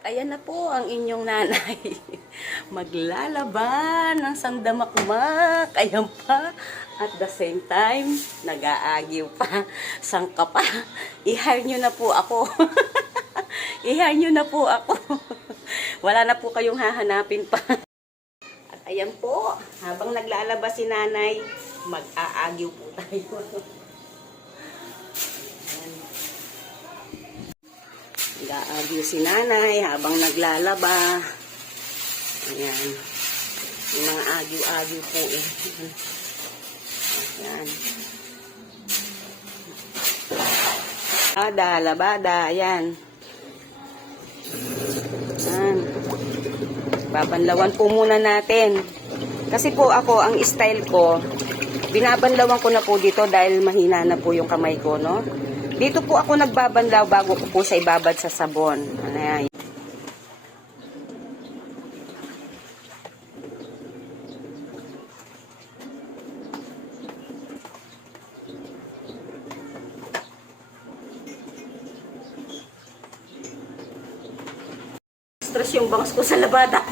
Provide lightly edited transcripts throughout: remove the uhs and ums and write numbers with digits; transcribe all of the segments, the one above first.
Ayan na po ang inyong nanay. Maglalaban ng sandamakmak. Ayan pa. At the same time, nag-aagyo pa. Sangka pa. I-hire nyo na po ako. I-hire nyo na po ako. Wala na po kayong hahanapin pa. At ayan po, habang naglalabas si nanay, mag-aagyo po tayo. Nag-aagyo si nanay habang naglalaba. Ayan. Yung mga agyo-agyo po eh. Ayan. Labada. Ayan. Ayan. Babanlawan po muna natin. Kasi po ako, ang style ko, binabanlawan ko na po dito dahil mahina na po yung kamay ko, no? Dito po ako nagbabanlaw bago ko po siya ibabad sa sabon. Ayan. Stress yung bangs ko sa labada.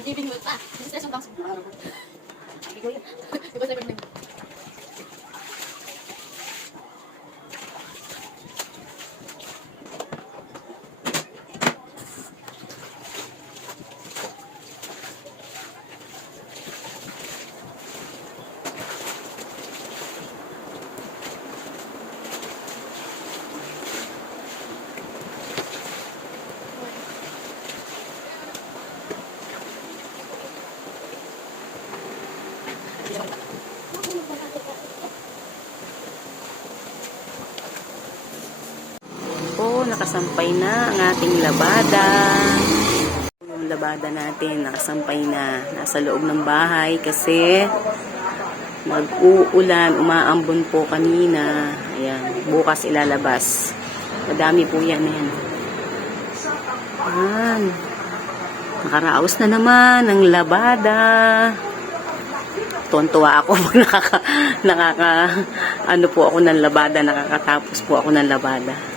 Giving mo pa. Stress yung bangs mo. Araw ko. Hindi ko yun. Diba sa ibang Po, nakasampay na ang ating labada. Yung labada natin, nakasampay na. Nasa loob ng bahay kasi mag-uulan, umaambon po kanina. Ayan, bukas ilalabas. Madami po yan. Ayan. Nakaraos na naman ang labada. Tuwan-tuwa ako pag ano po ako ng labada, nakakatapos po ako ng labada.